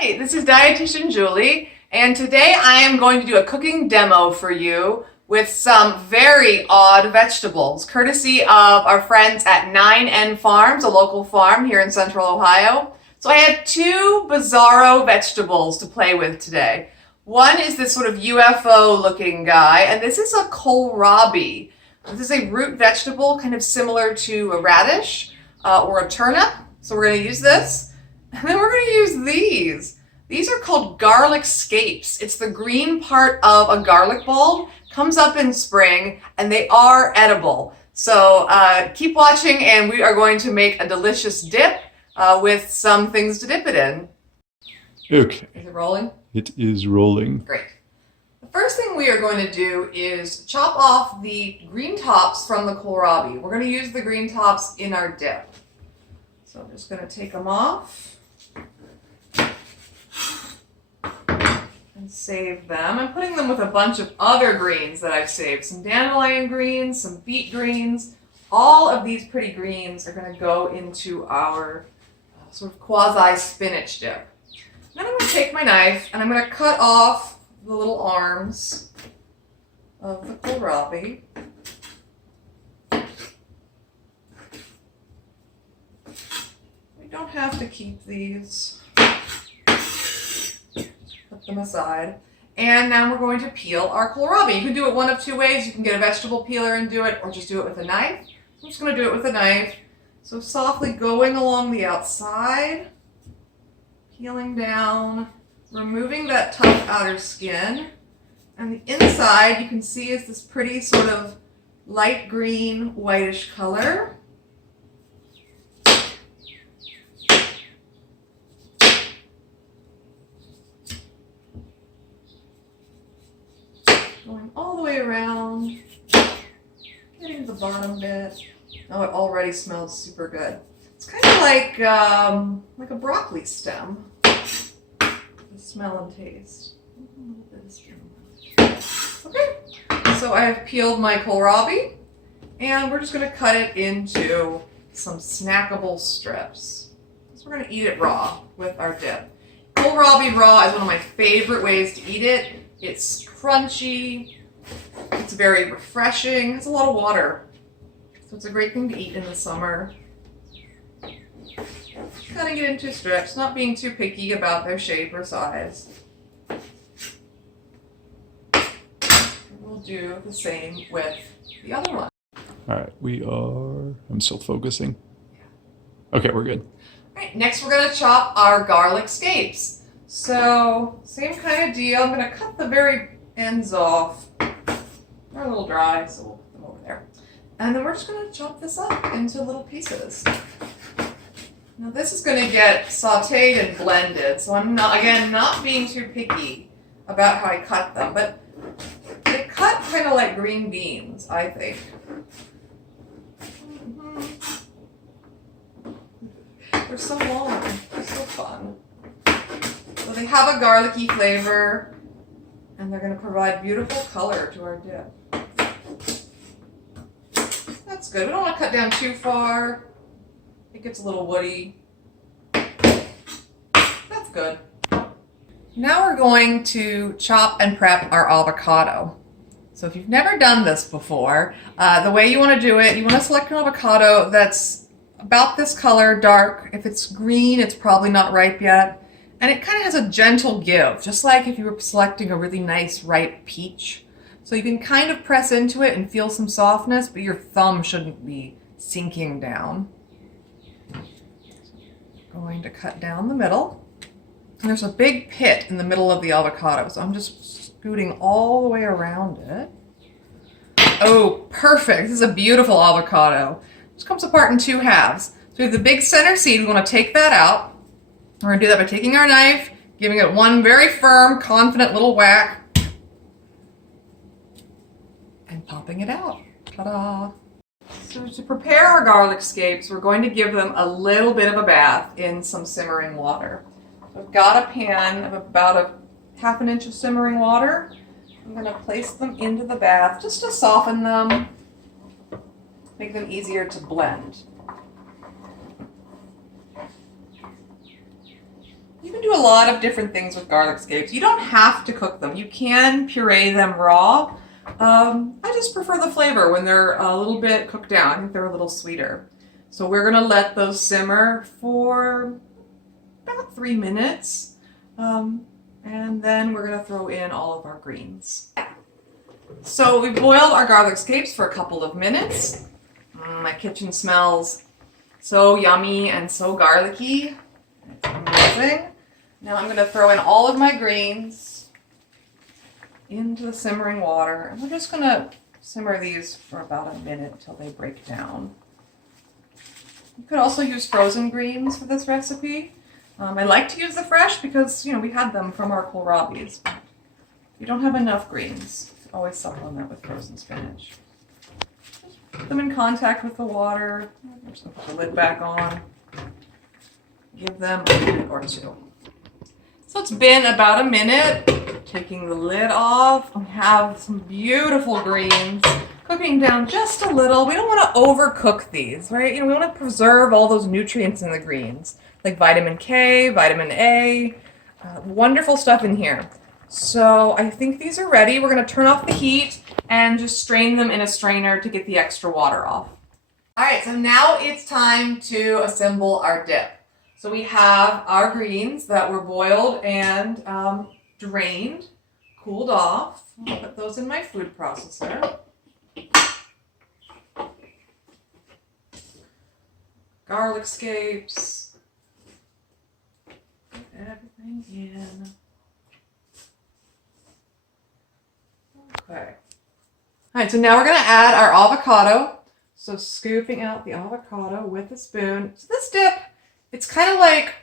Hi, this is Dietitian Julie, and today I am going to do a cooking demo for you with some very odd vegetables, courtesy of our friends at 9N Farms, a local farm here in Central Ohio. So I have two bizarro vegetables to play with today. One is this sort of UFO looking guy, and this is a kohlrabi. This is a root vegetable, kind of similar to a radish or a turnip. So we're going to use this. And then we're going to use these. These are called garlic scapes. It's the green part of a garlic bulb. Comes up in spring, and they are edible. So keep watching, and we are going to make a delicious dip with some things to dip it in. Okay. Is it rolling? It is rolling. Great. The first thing we are going to do is chop off the green tops from the kohlrabi. We're going to use the green tops in our dip. So I'm just going to take them off and save them. I'm putting them with a bunch of other greens that I've saved. Some dandelion greens, some beet greens. All of these pretty greens are going to go into our sort of quasi-spinach dip. Then I'm going to take my knife and I'm going to cut off the little arms of the kohlrabi. We don't have to keep these. Put them aside. And now we're going to peel our kohlrabi. You can do it one of two ways. You can get a vegetable peeler and do it, or just do it with a knife. I'm just going to do it with a knife. So softly going along the outside, peeling down, removing that tough outer skin. And the inside, you can see, is this pretty sort of light green, whitish color. Going all the way around, getting to the bottom bit. Oh, it already smells super good. It's kind of like a broccoli stem. The smell and taste. Okay, so I have peeled my kohlrabi, and we're just going to cut it into some snackable strips. So we're going to eat it raw with our dip. Kohlrabi raw is one of my favorite ways to eat it. It's crunchy, it's very refreshing, it's a lot of water. So it's a great thing to eat in the summer. Cutting it into strips, not being too picky about their shape or size. We'll do the same with the other one. Alright, I'm still focusing. Okay, we're good. Alright, next we're going to chop our garlic scapes. So, same kind of deal. I'm going to cut the very ends off. They're a little dry, so we'll put them over there. And then we're just going to chop this up into little pieces. Now this is going to get sauteed and blended, so I'm not being too picky about how I cut them, but they cut kind of like green beans, I think. They're so long. They're so fun. So they have a garlicky flavor, and they're going to provide beautiful color to our dip. That's good. We don't want to cut down too far. It gets a little woody. That's good. Now we're going to chop and prep our avocado. So if you've never done this before, the way you want to do it, you want to select an avocado that's about this color, dark. If it's green, it's probably not ripe yet. And it kind of has a gentle give, just like if you were selecting a really nice ripe peach. So you can kind of press into it and feel some softness, but your thumb shouldn't be sinking down. Going to cut down the middle. And there's a big pit in the middle of the avocado, so I'm just scooting all the way around it. Oh, perfect. This is a beautiful avocado. This comes apart in two halves. So we have the big center seed. We want to take that out. We're going to do that by taking our knife, giving it one very firm, confident little whack, and popping it out. Ta-da! So to prepare our garlic scapes, we're going to give them a little bit of a bath in some simmering water. So I've got a pan of about a half an inch of simmering water. I'm going to place them into the bath just to soften them, make them easier to blend. You can do a lot of different things with garlic scapes. You don't have to cook them. You can puree them raw. I just prefer the flavor when they're a little bit cooked down. I think they're a little sweeter. So we're gonna let those simmer for about 3 minutes. And then we're gonna throw in all of our greens. So we boiled our garlic scapes for a couple of minutes. My kitchen smells so yummy and so garlicky. It's amazing. Now I'm gonna throw in all of my greens into the simmering water. And we're just gonna simmer these for about a minute until they break down. You could also use frozen greens for this recipe. I like to use the fresh because, you know, we had them from our kohlrabis. If you don't have enough greens, always supplement with frozen spinach. Just put them in contact with the water. I'm just going to put the lid back on. Give them a minute or two. So it's been about a minute. Taking the lid off. We have some beautiful greens cooking down just a little. We don't want to overcook these, right? You know, we want to preserve all those nutrients in the greens, like vitamin K, vitamin A, wonderful stuff in here. So I think these are ready. We're going to turn off the heat and just strain them in a strainer to get the extra water off. All right, so now it's time to assemble our dip. So we have our greens that were boiled and drained, cooled off. I'll put those in my food processor. Garlic scapes. Put everything in. Okay. All right, so now we're going to add our avocado. So scooping out the avocado with a spoon. So this dip, it's kind of like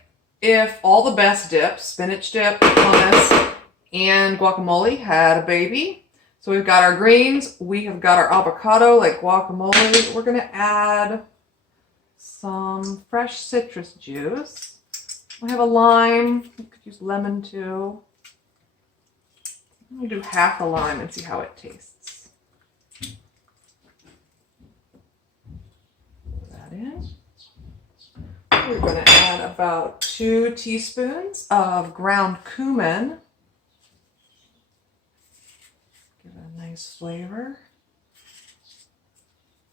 if all the best dips, spinach dip, hummus, and guacamole had a baby. So we've got our greens, we have got our avocado like guacamole. We're going to add some fresh citrus juice. We have a lime. You could use lemon too. Let me do half a lime and see how it tastes. Put that in. We're going to add about 2 teaspoons of ground cumin. Give it a nice flavor.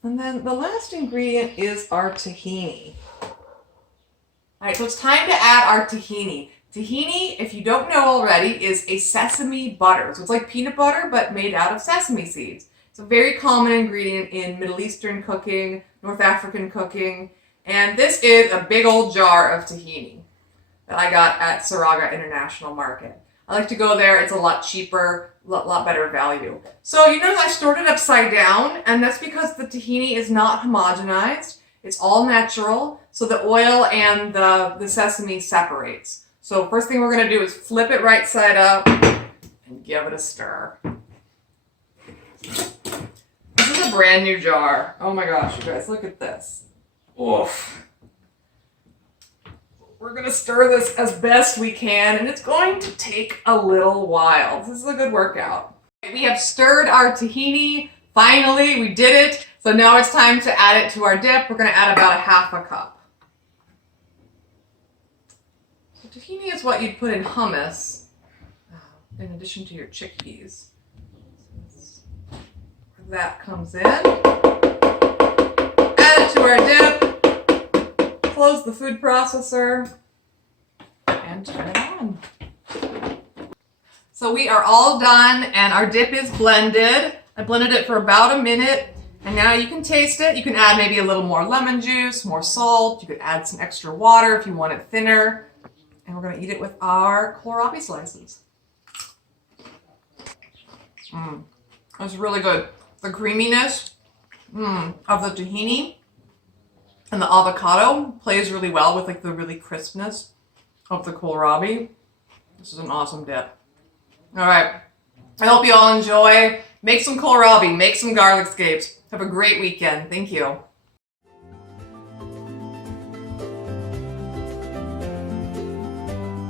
And then the last ingredient is our tahini. All right, so it's time to add our tahini. Tahini, if you don't know already, is a sesame butter. So it's like peanut butter, but made out of sesame seeds. It's a very common ingredient in Middle Eastern cooking, North African cooking. And this is a big old jar of tahini that I got at Saraga International Market. I like to go there. It's a lot cheaper, a lot better value. So you notice I stored it upside down, and that's because the tahini is not homogenized. It's all natural, so the oil and the sesame separates. So first thing we're going to do is flip it right side up and give it a stir. This is a brand new jar. Oh my gosh, you guys, look at this. Oof. We're going to stir this as best we can, and it's going to take a little while. This is a good workout. We have stirred our tahini. Finally, we did it. So now it's time to add it to our dip. We're going to add about 1/2 cup. So tahini is what you'd put in hummus in addition to your chickpeas. That comes in. Add it to our dip. Close the food processor and turn it on. So we are all done and our dip is blended. I blended it for about a minute and now you can taste it. You can add maybe a little more lemon juice, more salt. You could add some extra water if you want it thinner. And we're going to eat it with our kohlrabi slices. That's really good. The creaminess of the tahini and the avocado plays really well with like the really crispness of the kohlrabi. This is an awesome dip. All right. I hope you all enjoy. Make some kohlrabi, make some garlic scapes. Have a great weekend. Thank you.